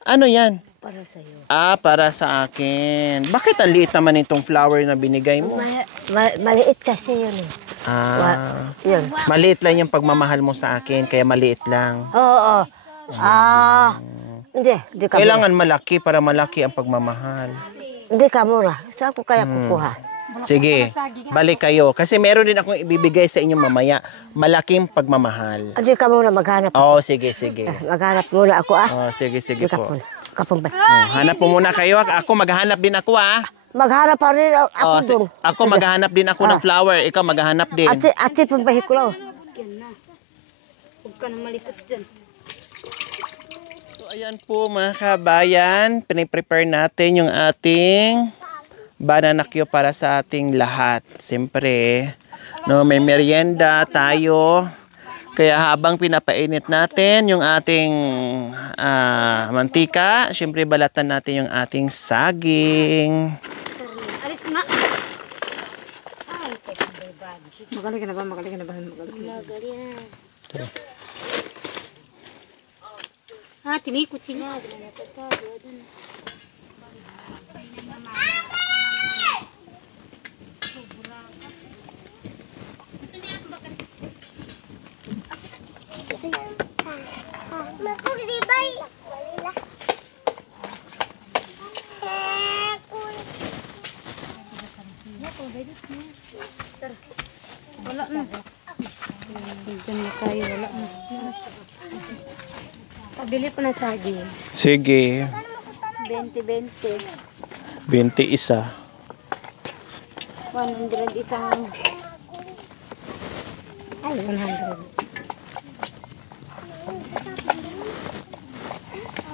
Ano yan? Para sa'yo. Ah, para sa akin. Bakit ang liit naman itong flower na binigay mo? Maliit kasi yun eh. Ah, Yun. maliit lang yung pagmamahal mo sa akin, kaya maliit lang. Oo. Hindi ka mura. Kailangan malaki para malaki ang pagmamahal. Hindi ka mura. Saan ko kaya kukuha? Sige, balik kayo. Kasi meron din akong ibibigay sa inyo mamaya. Malaking pagmamahal. Hindi ka muna maghanap. Oo, sige, sige. Maghanap muna ako Oh, sige, sige Hindi ka po. muna. Kapag ba? Hanap po muna kayo. Ako maghahanap din ako Maghanap pa rin ako doon. Ako maghahanap din ako ng flower. Ikaw maghahanap din. Ate pagbahi ko lang. Huwag ka na malikot dyan. So ayan po mga kabayan. Piniprepare natin yung ating banana cue para sa ating lahat. Siyempre, no, may merienda tayo. Kaya habang pinapainit natin yung ating mantika, siyempre balatan natin yung ating saging. Alis nga. Magaling ka na ba? Magaling ka na ba? Magaling. Timikot siya. Wala na. Diyan na tayo. Wala na. Pabili pa ng saging. Sige. 20-20. 20 isa. 100 isang. Ay, 100.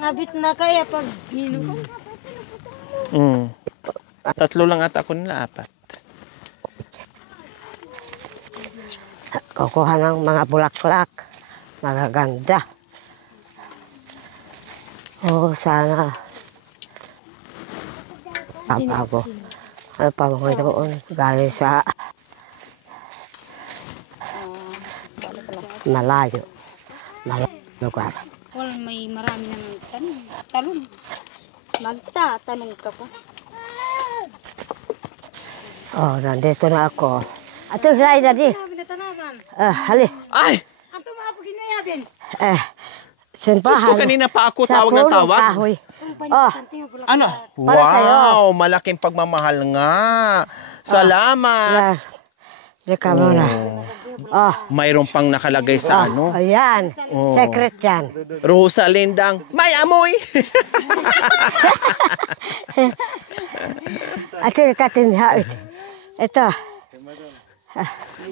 Nabit na kaya pag hinukan. Tatlo lang ata ako nila, 4. Kukuha ng mga bulaklak. Magaganda. Sana. Ako. Ano pa mga doon? Galing sa malayo. Lugar. Walang may marami ng talong. Magtatanong ka pa. Nandito na ako. Ato, hilay na di. Sabi na tanagan. Hali. Ay! Ato maapagin na yabin. Simpahan. Gusto kanina pa ako tawag ng tawag. Kahoy. Ano? Para Wow! Malaking pagmamahal nga. Salamat. Di ka muna. Mayroon pang nakalagay sa ano. Ayan. Secret yan. Rosa Lindang, may amoy! Ato, itatinha. Ito.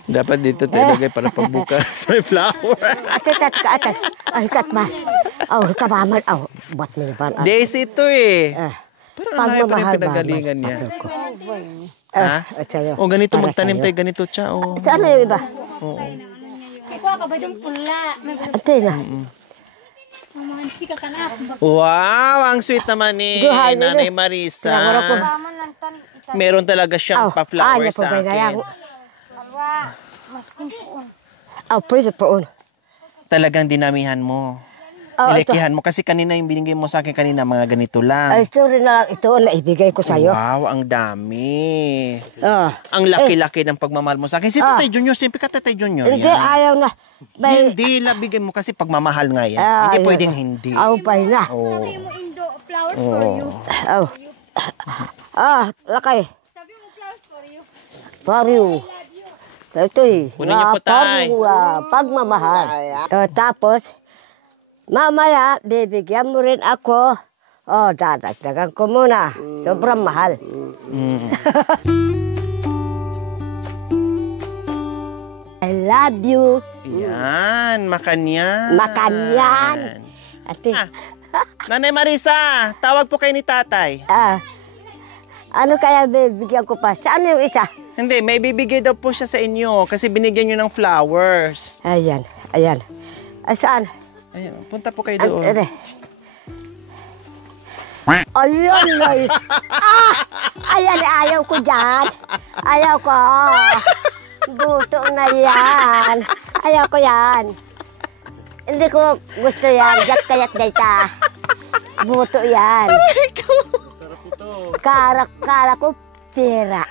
Dapat dito tayo lagay para pagbukas may flower. Ato, atat. Ay, katma. Kamaman. Ba't mo naman? Daisy ito eh. Parang ang layo pa rin Pagmamahal pinagalingan niya. Ha? O ganito, magtanim tayo ganito siya. Saan na yung iba? Ikaw ka ba yung pula? Ato na. Mamansi ka kanap. Wow! Ang sweet naman ni Duhay, Nanay nilo. Marisa. Raman lang tan. Meron talaga siyang pa-flower sa akin. Mas kumpuan. Pwede po. Talagang dinamihan mo. Nilakihan mo. Kasi kanina yung binigay mo sa akin kanina, mga ganito lang. Ito rin na ito na ibigay ko sa'yo. Wow, ang dami. Ang laki-laki ng pagmamahal mo sa akin. Si Tatay Junior, siyempre ka Tatay Junior. Hindi, yan. ayaw na. Hindi, labigay mo kasi pagmamahal nga yan. Hindi pwedeng hindi. Pay na. Sabi mo Indo, flowers for you. Lakay. Sabi mo flowers for you. For you. Ito Kunin niyo po, Tay. Pagmamahal. Tapos, mamaya, bibigyan mo rin ako. Dadagdagan ko muna. Sobrang mahal. I love you. Yan, makanyan. Makanyan. Ate, Nanay Marisa, tawag po kayo ni Tatay. ano kaya bibigyan ko pa? Saan yung isa? Hindi, may bibigay daw po siya sa inyo kasi binigyan nyo ng flowers. Ayan. Saan? Ayun, punta po kayo doon. Ayan, ay. Ayan, ayaw ko dyan. Ayaw ko. Buto na yan. Ayaw ko yan. Hindi ko gusto yan. Diyak kayat dayta. buto yan. Sarap ito. Kara ko pera.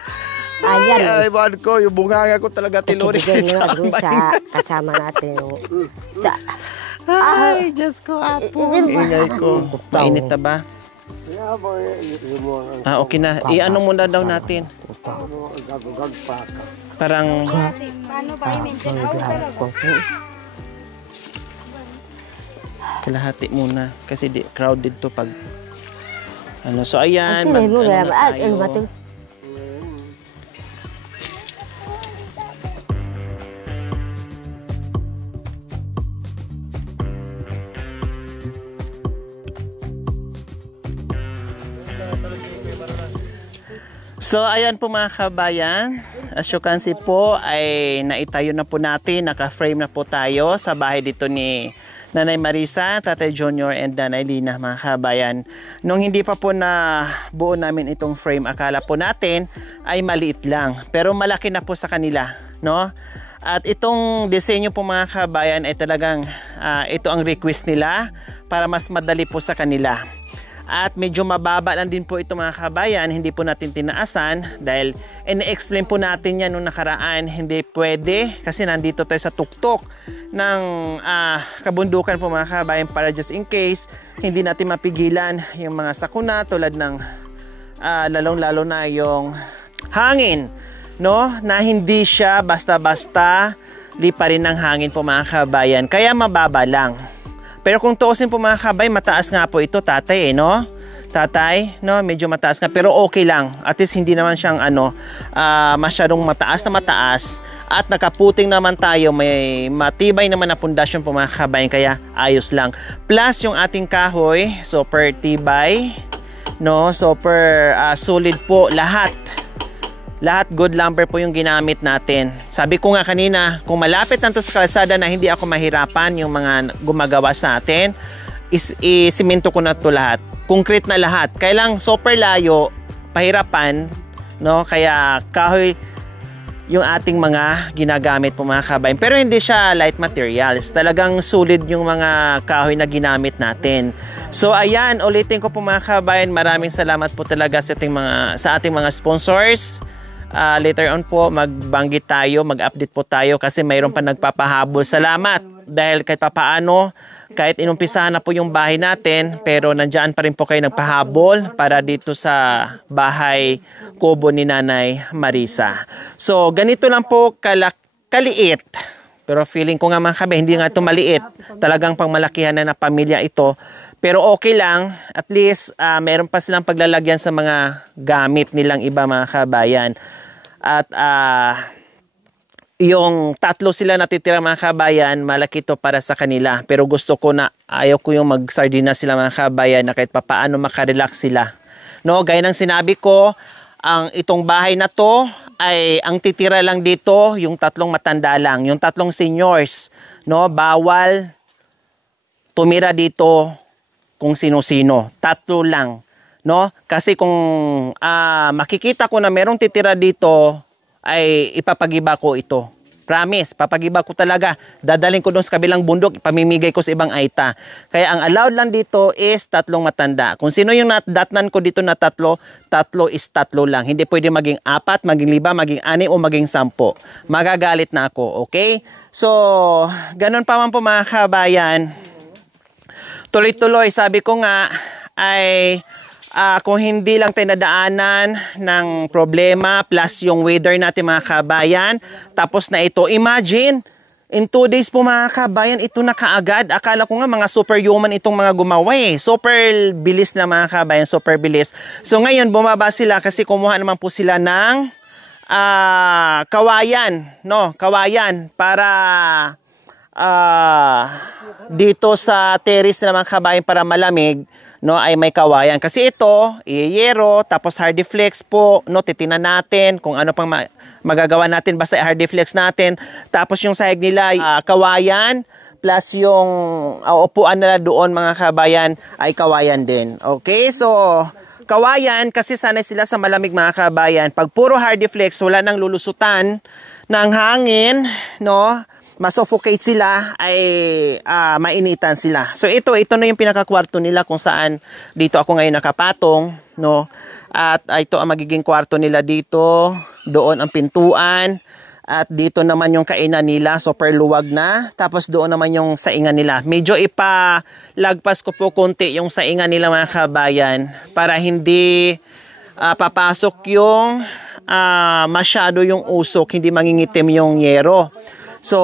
Ayan. Ay, man ko, yung bunganga ko talaga tiluri. Ikibigay mo doon sa kasama natin. Sa, Ay, Diyos ko, apo. Ingay ko. Mainit na ba? Okay na. I-ano muna daw natin. Parang, Paano ba i-maintain? Talaga. kalahati muna. Kasi crowded to pag, ano. So, ayan. Ang mo ano na na ano ba ito? So, ayan po mga kabayan. As you can see po, ay naitayo na po natin. Naka-frame na po tayo sa bahay dito ni Nanay Marisa, Tatay Junior, and Nanay Lina, mga kabayan. Nung hindi pa po na buo namin itong frame, akala po natin ay maliit lang. Pero malaki na po sa kanila, no? At itong disenyo po mga kabayan ay talagang ito ang request nila para mas madali po sa kanila. At medyo mababa lang din po ito mga kabayan, hindi po natin tinaasan dahil in-explain po natin yan nung nakaraan, hindi pwede kasi nandito tayo sa tuktok ng kabundukan po mga kabayan para just in case hindi natin mapigilan yung mga sakuna tulad ng lalong-lalo na yung hangin, no? Na hindi siya basta-basta liparin ng hangin po mga kabayan, kaya mababa lang. Pero kung tuusin po mga kabay, mataas nga po ito, tatay, no? Tatay, no? Medyo mataas nga, pero okay lang. At least hindi naman siyang masyadong mataas na mataas. At nakaputing naman tayo, may matibay naman na pundasyon po mga kabay, kaya ayos lang. Plus yung ating kahoy, super tibay, no? Super solid po lahat. Lahat good lumber po yung ginamit natin. Sabi ko nga kanina, kung malapit na to sa kalsada na hindi ako mahirapan yung mga gumagawa sa atin, isiminto ko na to lahat. Concrete na lahat. Kailang super layo, pahirapan, no? Kaya kahoy yung ating mga ginagamit po mga kabayan. Pero hindi siya light materials. Talagang solid yung mga kahoy na ginamit natin. So ayan, ulitin ko po mga kabayan, maraming salamat po talaga sa ating mga sponsors. Later on po, magbanggit tayo, mag-update po tayo kasi mayroon pa nagpapahabol. Salamat dahil kahit papaano, kahit inumpisahan na po yung bahay natin, pero nandyan pa rin po kayo nagpahabol para dito sa bahay kubo ni Nanay Marisa. So, ganito lang po kaliit. Pero feeling ko nga mga kabe, hindi nga ito maliit. Talagang pangmalakihan na pamilya ito. Pero okay lang, at least meron pa silang paglalagyan sa mga gamit nilang iba mga kabayan. At yung tatlo sila natitira mga kabayan, malaki to para sa kanila. Pero gusto ko na, ayaw ko yung mag-sardina sila mga kabayan na kahit papaano makarelax sila. No, gaya ng sinabi ko, itong bahay na to, ay ang titira lang dito, yung tatlong matanda lang, yung tatlong seniors. No, bawal tumira dito kung sino-sino. Tatlo lang. No? Kasi kung makikita ko na merong titira dito, ay ipapagiba ko ito. Promise, papagiba ko talaga. Dadaling ko doon sa kabilang bundok, ipamimigay ko sa ibang aita. Kaya ang allowed lang dito is tatlong matanda. Kung sino yung datnan ko dito na tatlo is tatlo lang. Hindi pwede maging 4, maging 5, maging 6, o maging 10. Magagalit na ako, okay? So, ganun pa man po mga kabayan. Tuloy-tuloy, sabi ko nga, ay kung hindi lang tayo nadaanan ng problema plus yung weather natin mga kabayan, tapos na ito, imagine, in 2 days po mga kabayan, ito na kaagad. Akala ko nga mga superhuman itong mga gumawa eh. Super bilis na mga kabayan, super bilis. So ngayon, bumaba sila kasi kumuha naman po sila ng kawayan, no? Kawayan para dito sa terrace na mga kabayan para malamig, no, ay may kawayan. Kasi ito, iyero, tapos hardy flex po, no, titinan natin kung ano pang magagawa natin, basta hardy flex natin. Tapos yung sahig nila, kawayan, plus yung upuan nila doon mga kabayan, ay kawayan din. Okay, so, kawayan, kasi sanay sila sa malamig mga kabayan. Pag puro hardy flex, wala nang lulusutan ng hangin, no, masuffocate sila ay mainitan sila. So ito na yung pinakakwarto nila kung saan dito ako ngayon nakapatong, no? At ito ang magiging kwarto nila dito, doon ang pintuan, at dito naman yung kainan nila, super luwag na. Tapos doon naman yung saingan nila. Medyo ipalagpas ko po konti yung saingan nila mga kabayan para hindi papasok yung masyado yung usok, hindi mangingitim yung yero. So,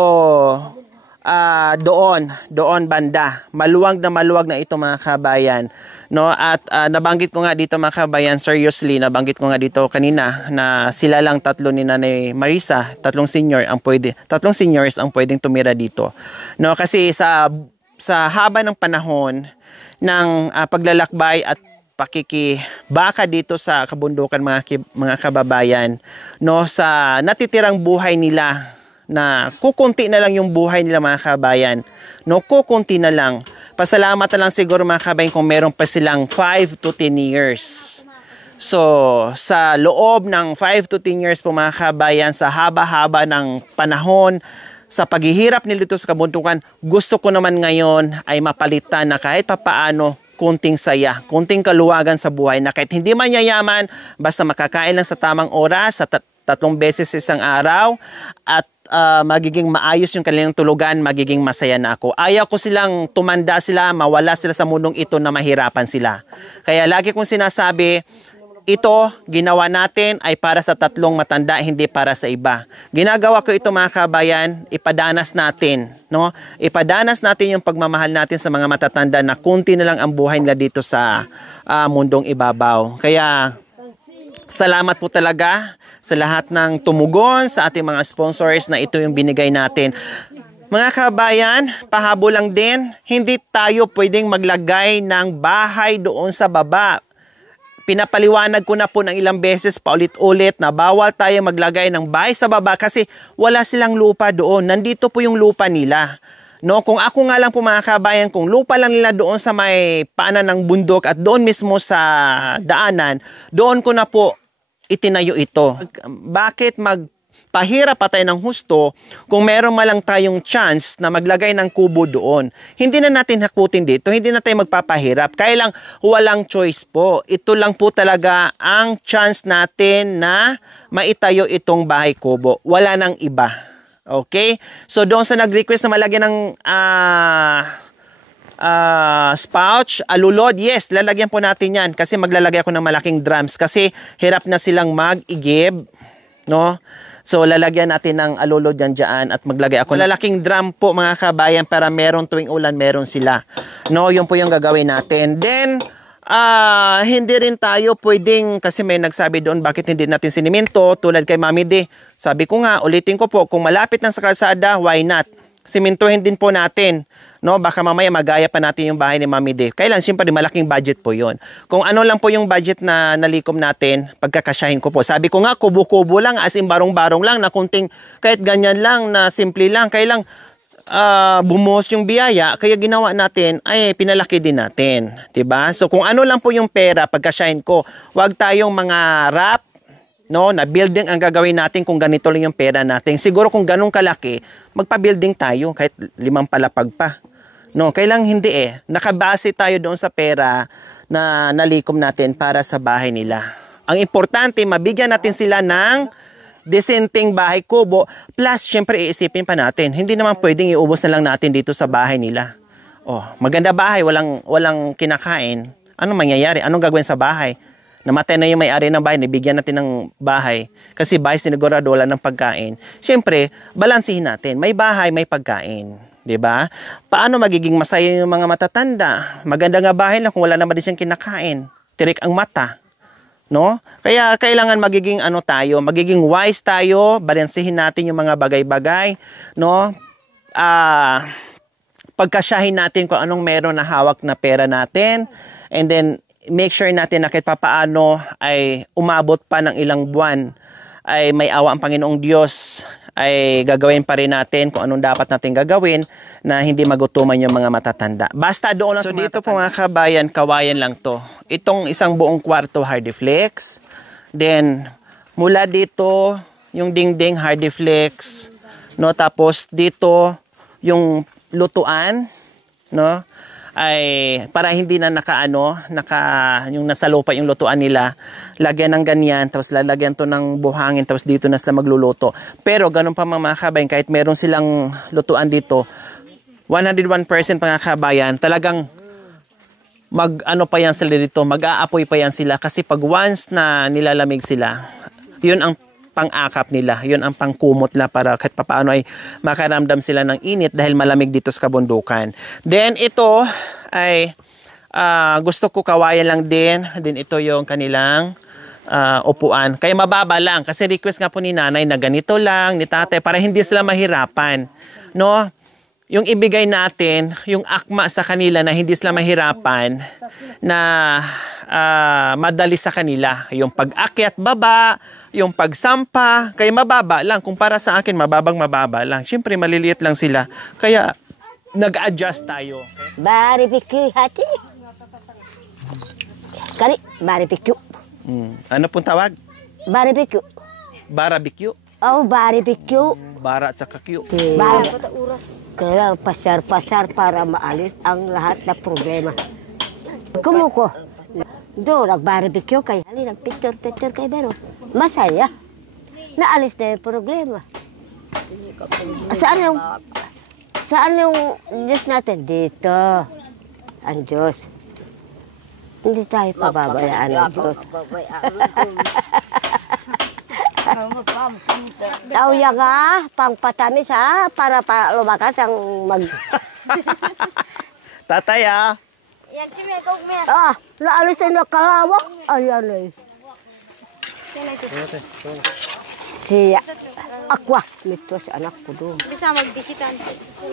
doon banda. Maluwag na ito mga kabayan. No, at nabanggit ko nga dito mga kabayan, seriously, nabanggit ko nga dito kanina na sila lang tatlo ni Nanay Marisa, tatlong seniors ang pwedeng tumira dito. No, kasi sa haba ng panahon ng paglalakbay at pakikibaka dito sa kabundukan mga kababayan, no, sa natitirang buhay nila na kukunti na lang yung buhay nila mga kabayan, no, kukunti na lang. Pasalamat na lang siguro mga kabayan kung meron pa silang 5 to 10 years. So, sa loob ng 5 to 10 years po mga kabayan, sa haba-haba ng panahon, sa paghihirap nila dito sa kabundukan, gusto ko naman ngayon ay mapalitan na kahit papaano kunting saya, kunting kaluwagan sa buhay na kahit hindi man yayaman, basta makakain lang sa tamang oras, sa 3 beses sa isang araw, at magiging maayos yung kanilang tulugan, magiging masaya na ako. Ayaw ko silang tumanda sila, mawala sila sa mundong ito na mahirapan sila. Kaya lagi kong sinasabi, ito, ginawa natin ay para sa 3 matanda, hindi para sa iba. Ginagawa ko ito mga kabayan, ipadanas natin, no? Ipadanas natin yung pagmamahal natin sa mga matatanda na kunti na lang ang buhay nila dito sa mundong ibabaw. Kaya, salamat po talaga sa lahat ng tumugon sa ating mga sponsors na ito yung binigay natin. Mga kabayan, pahabol lang din, hindi tayo pwedeng maglagay ng bahay doon sa baba. Pinapaliwanag ko na po ng ilang beses paulit-ulit na bawal tayo maglagay ng bahay sa baba kasi wala silang lupa doon. Nandito po yung lupa nila. No, kung ako nga lang po mga kabayan, kung lupa lang nila doon sa may paanan ng bundok at doon mismo sa daanan, doon ko na po itinayo ito. Bakit magpahirap pa tayo ng husto kung meron malang tayong chance na maglagay ng kubo doon? Hindi na natin hakutin dito, hindi na tayo magpapahirap. Kaya lang walang choice po. Ito lang po talaga ang chance natin na maitayo itong bahay kubo. Wala nang iba. Okay? So doon sa nag-request na malagyan ng spouch, alulod, yes, lalagyan po natin yan kasi maglalagay ako ng malaking drums kasi hirap na silang mag-igib, no? So lalagyan natin ng alulod yan dyan at maglagay ako ng lalaking drum po mga kabayan para meron tuwing ulan, meron sila. No, yun po yung gagawin natin. Then, hindi rin tayo pwedeng, kasi may nagsabi doon, bakit hindi natin siniminto, tulad kay Mami D. Sabi ko nga, ulitin ko po, kung malapit ng sa kalsada, why not? Simintuhin din po natin, no? Baka mamaya magaya pa natin yung bahay ni Mami D. Kailan, siyempre malaking budget po yon. Kung ano lang po yung budget na nalikom natin, pagkakasyahin ko po. Sabi ko nga, kubo-kubo lang, as in barong-barong lang, na kunting, kahit ganyan lang, na simple lang, kailang bumuhos yung biyaya, kaya ginawa natin, ay pinalaki din natin. Diba? So kung ano lang po yung pera, pagkasyahin ko, wag tayong mga rap, no, na building ang gagawin natin kung ganito lang yung pera natin. Siguro kung ganun kalaki, magpa-building tayo kahit 5 palapag pa. No, kailang hindi eh. Nakabase tayo doon sa pera na nalikom natin para sa bahay nila. Ang importante, mabigyan natin sila ng decenteng bahay kubo, plus syempre iisipin pa natin. Hindi naman pwedeng iubos na lang natin dito sa bahay nila. Oh, maganda bahay, walang kinakain. Anong mangyayari? Anong gagawin sa bahay? Namatay na yung may-ari ng bahay, nibigyan natin ng bahay. Kasi bahay sinigurado wala ng pagkain. Siyempre, balansihin natin. May bahay, may pagkain. 'Di ba? Paano magiging masaya yung mga matatanda? Maganda nga bahay lang kung wala naman din siyang kinakain. Tirik ang mata. No? Kaya kailangan magiging magiging wise tayo, balansihin natin yung mga bagay-bagay, no? Pagkasyahin natin kung anong meron na hawak na pera natin, and then make sure natin na kahit papaano ay umabot pa ng ilang buwan ay may awa ang Panginoong Diyos, ay gagawin pa rin natin kung anong dapat natin gagawin na hindi magutuman yung mga matatanda. Basta doon lang. So dito po mga kabayan, kawayan lang to. Itong isang buong kwarto Hardiflex. Then mula dito yung dingding Hardiflex, no? Tapos dito yung lutuan, no? Ay para hindi na yung nasa lupa yung lutuan nila, lagyan ng ganyan, tapos lalagyan to ng buhangin, tapos dito na sila magluluto. Pero ganun pa mga kabayan, kahit meron silang lutuan dito, 101% mga kabayan, talagang pa yan sila dito, mag-aapoy pa yan sila, kasi pag once na nilalamig sila, yun ang pang-akap nila, yun ang pangkumot nila para kahit papaano ay makaramdam sila ng init dahil malamig dito sa kabundukan. Then ito ay gusto ko kawayan lang din. Then ito yung kanilang upuan. Kaya mababa lang kasi request nga po ni nanay na ganito lang, ni tatay, para hindi sila mahirapan. No? Yung ibigay natin, yung akma sa kanila na hindi sila mahirapan, na madali sa kanila. Yung pag-akyat baba, yung pagsampa, kaya mababa lang. Kung para sa akin, mababa lang. Siyempre, maliliit lang sila. Kaya, nag-adjust tayo. Barbecue hati. Kali, barbecue. Ano pong tawag? Barbecue. Barbecue? Oh, barbecue. Bara at saka Q. Kailangan pasar-pasar para maalis ang lahat na problema. Kumuko. Doon, nag-barbecue kayo. Halin, nag-picture kayo, pero masaya. Naalis na yung problema. Saan yung Diyos natin? Dito. Ang Diyos. Hindi tayo pababayaan ng Diyos. Tawya ka, pangpatamis ha, para lumakas ang Tatay Yan, Chime, kog me. naalis na nakalawak. Ayan eh. Siya. Akwa. Mito sa anak ko doon. Bisa magdikitan.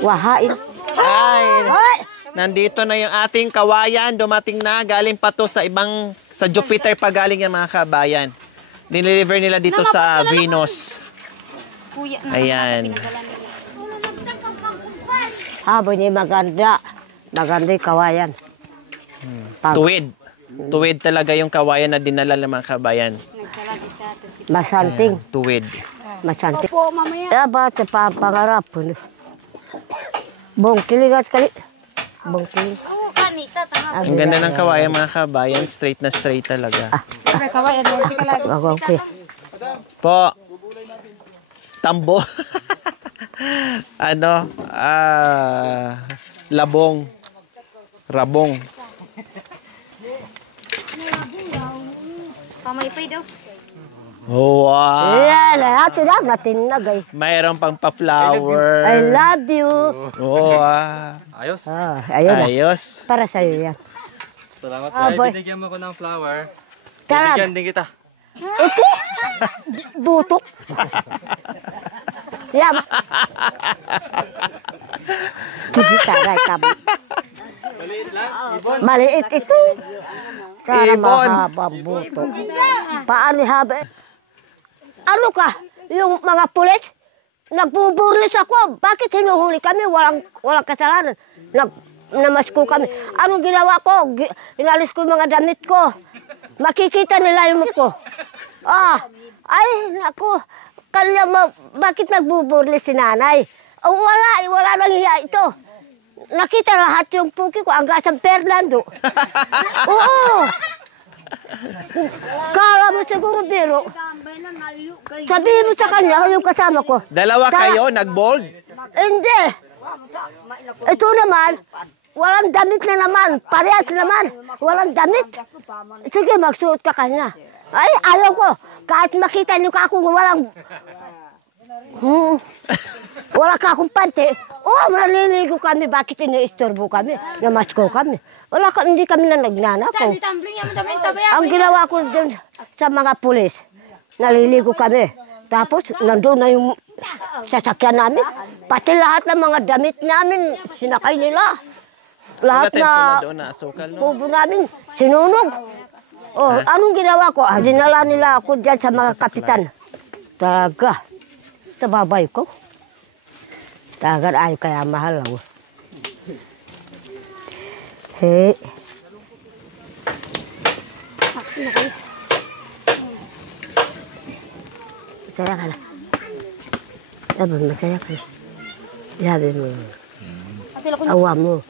Wahain. Ay, nandito na yung ating kawayan. Dumating na. Galing pa to sa Jupiter pa galing yan mga kabayan. Dineliver nila dito sa Venus. Kuya. Ayan. Habang niya maganda. Maganda yung kawayan. Tuwid. Tuwid talaga yung kawayan na dinala ng mga kabayan. Nagkalagi sa ato si Masanting. Tuwid. Masanting. po, mamaya. Ba, sa pangarap. Bong kiligat kali. Bong kilig. Oo, kanita. Tama. Ang ganda ng kawayan mga kabayan. Straight na straight talaga. Okay. Po. Tambo. Labong. Rabong. Pamaypay daw. Wow. Lahat na natin nagay. Mayroon pang pa-flower. I love you. Wow. Ayos. Ayun na. Ayos. Para sa'yo yan. Salamat. boy. Binigyan mo ko ng flower. Tara. Bibigyan din kita. Ito. Butok. Yan. Sige, taray kami. Maliit lang. Ibon. Maliit ito. Para Ibon. mahabang buto. Paano haba? Ano ka? Yung mga pulis, nagbuburlis ako. Bakit hinuhuli kami? Walang kasalanan. Namasko kami. Anong ginawa ko? Inalis ko yung mga damit ko. Makikita nila yung ko. Ay, naku. Bakit nagbuburlis si nanay? Wala nang hiya ito. Nakita lahat yung puki ko hanggang San Fernando. Oo. Kala mo siguro biro. Sabihin mo sa kanya, yung kasama ko. Dalawa kayo, nag-bold? Hindi. Ito naman, walang damit na naman. Parehas naman, walang damit. Sige, magsuot ka kanya. Ay, ayaw ko. Kahit makita niyo ka ako, walang... Wala ka akong pante. Maliligo kami. Bakit iniistorbo kami? Namasko kami. Hindi kami na nagnanakaw. Ang ginawa ko dun sa mga pulis, naliligo kami. Tapos, nandun na yung sasakyan namin. Pati lahat ng mga damit namin, sinakay nila. Lahat na kubo namin, sinunog. Anong ginawa ko? Dinala nila ako dyan sa mga kapitan. Talaga. Sa babay ko. Talaga ayaw kaya mahal ako. Hey. Saya ka na. Sabi masaya ka. Sabi mo. Awa mo.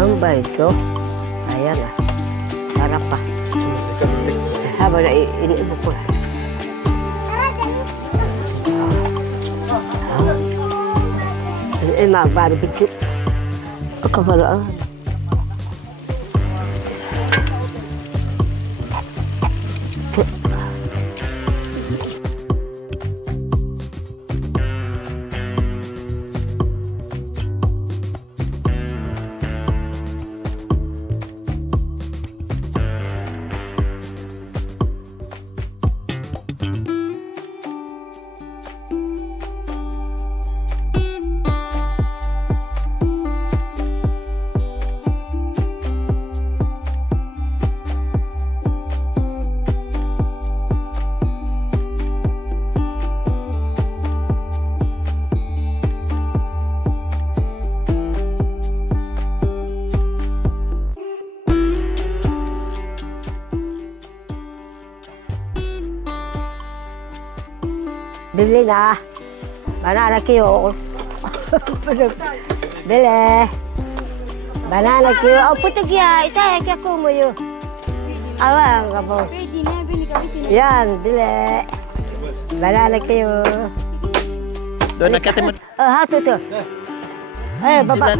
Ang baito. Ayan ah. Sarap pa. Habang na iniibo ko. Mabarbecue. Kabalaan. Bili na. Banana kayo. Bili. Banana kayo. Oh, putik ya. Ita kaya ko mo yun. Awa, ang kapo. Yan, bili. Banana kayo. Doon nakita mo. Oh, hato to. Eh, baba.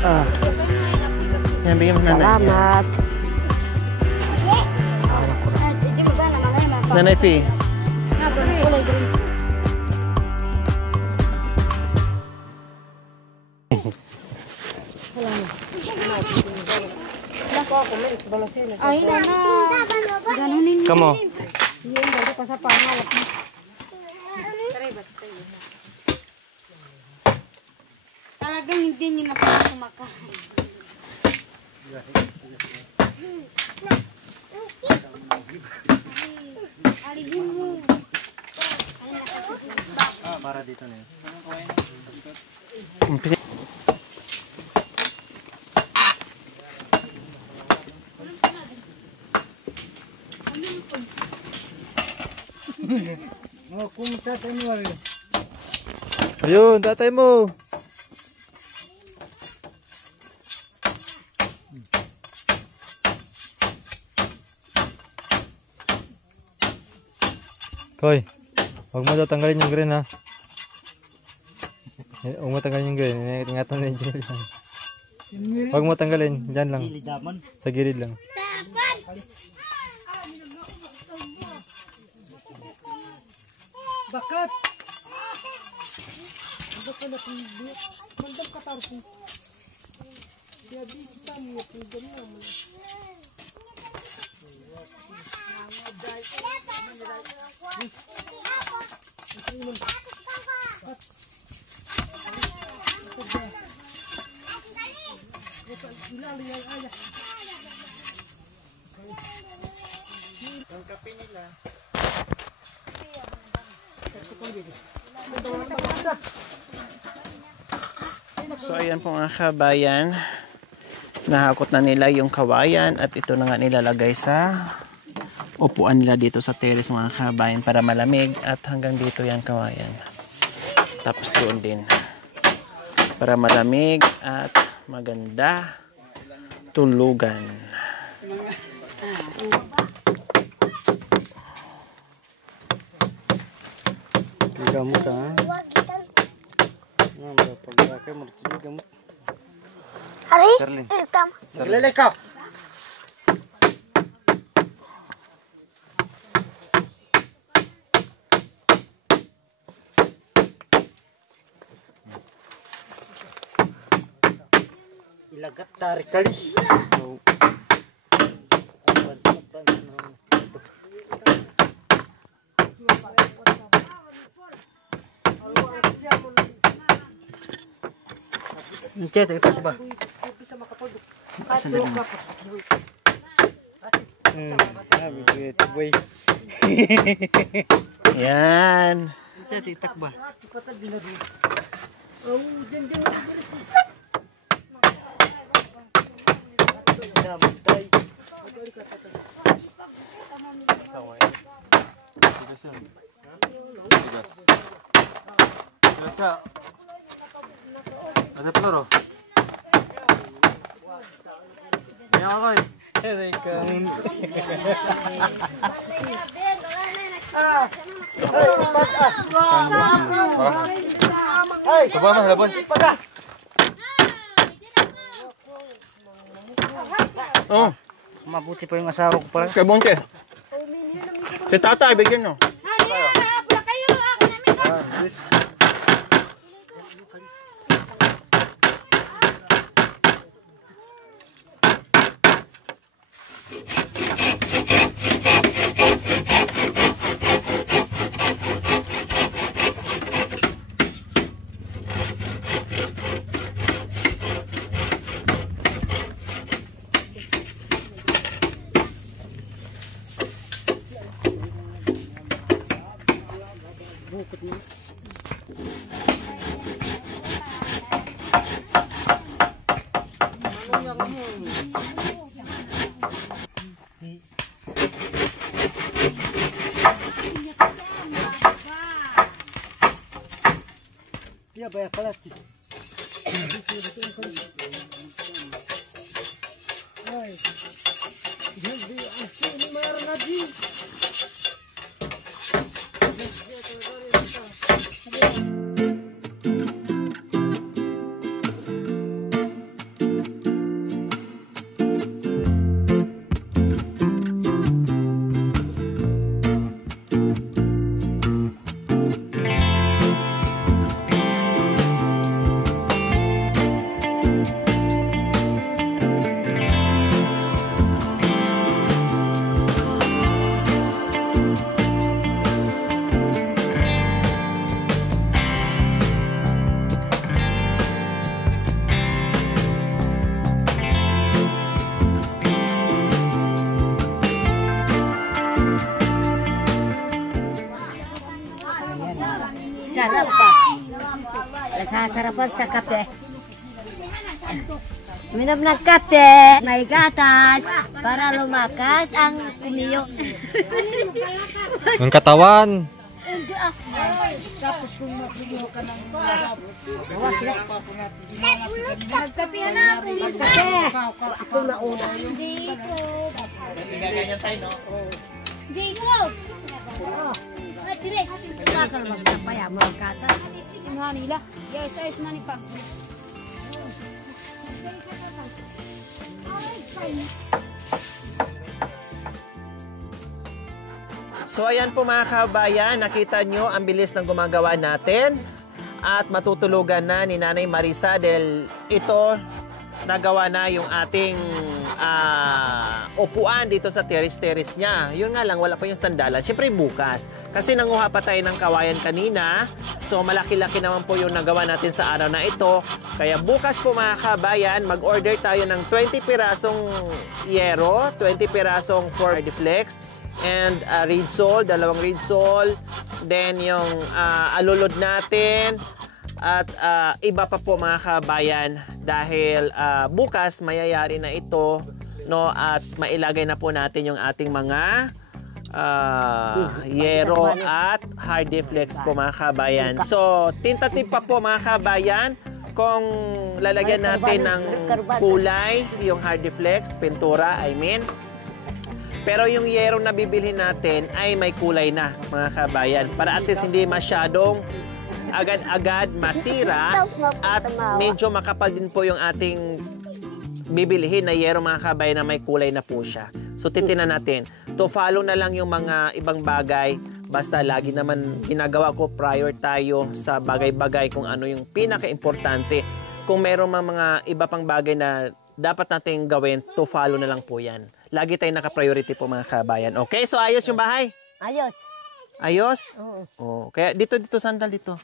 Oh, Yan, bigyan mo nanay. salamat. Nanay Fee. Ay, na. Ganunin Come on. Yun, baru pa sa pangalap. Talagang hindi niyo na pala kumakain. Aligin mo. Para dito na yun. Umpisa. Ayun, tatay mo. Koy, huwag mo daw tanggalin yung green ha. Huwag mo tanggalin yung green. Ingatan na yung green. Huwag mo tanggalin. Diyan lang. Sa gilid lang. Bakit? Ang kape nila. So ayan po mga kabayan, nahakot na nila yung kawayan at ito na nga nilalagay sa upuan nila dito sa terrace mga kabayan para malamig at hanggang dito yan kawayan. Tapos doon din para malamig at maganda tulugan. Gamot ha. Pag-akay mo, gamot. Hari, Charlene. ilkam. Naglalay ka. Ilagat tarik kali. Cek, kita coba. Boy. Yan. Titak ba? Ada peluru. Ya, oke. Hey, coba mas labon. Oh, Mabuti pa yung asawa ko pala. kay Bonte. Si tatay, bigyan nyo. Iya, banyak kelas. Sarap pa. Nasasarapan sa kape. Minom ng kape, may gatas, para lumakas ang kumiyo. Ang katawan. Tapos kung makumiyo ka ng Nagkapihan na ako. kape, ako mauna. Dito. Dito. Kakal magkapaya mo ang gatas. Ang hanila. Yes, ayos na ni Pag. So ayan po mga kabayan, nakita nyo ang bilis ng gumagawa natin at matutulugan na ni Nanay Marisa dahil ito nagawa na yung ating upuan dito sa terrace niya. Yun nga lang, wala pa yung sandalan. Siyempre bukas. Kasi nanguha pa tayo ng kawayan kanina. So malaki-laki naman po yung nagawa natin sa araw na ito. Kaya bukas po mga kabayan, mag-order tayo ng 20 pirasong yero, 20 pirasong for deflex, and ridsole, dalawang ridsole. Then yung alulod natin at iba pa po mga kabayan dahil bukas mayayari na ito, no, at mailagay na po natin yung ating mga yero at hardy flex po mga kabayan. So tentative pa po mga kabayan kung lalagyan natin ng kulay yung hardy flex, pintura I mean. Pero yung yero na bibilhin natin ay may kulay na mga kabayan para at least hindi masyadong agad-agad masira at medyo makapal din po yung ating bibilihin na yero mga kabayan na may kulay na po siya. So titingnan natin. To follow na lang yung mga ibang bagay. Basta lagi naman ginagawa ko prior tayo sa bagay-bagay kung ano yung pinaka-importante. Kung meron mga iba pang bagay na dapat nating gawin, to follow na lang po yan. Lagi tayong naka-priority po mga kabayan. Okay, so ayos yung bahay? Ayos. Ayos? Oo. Oh, kaya dito, sandal dito.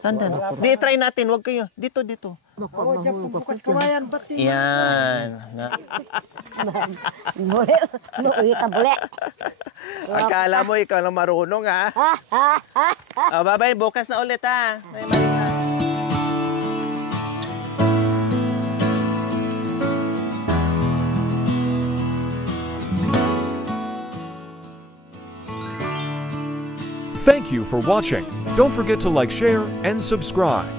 Sandal. Di, try natin, wag kayo. Dito. Bukas kawayan, ba't Yan. Uy, tabule. Akala mo ikaw na marunong ha? Oh, bye-bye, bukas na ulit ha. Bye, Marisa. Thank you for watching. Don't forget to like, share, and subscribe.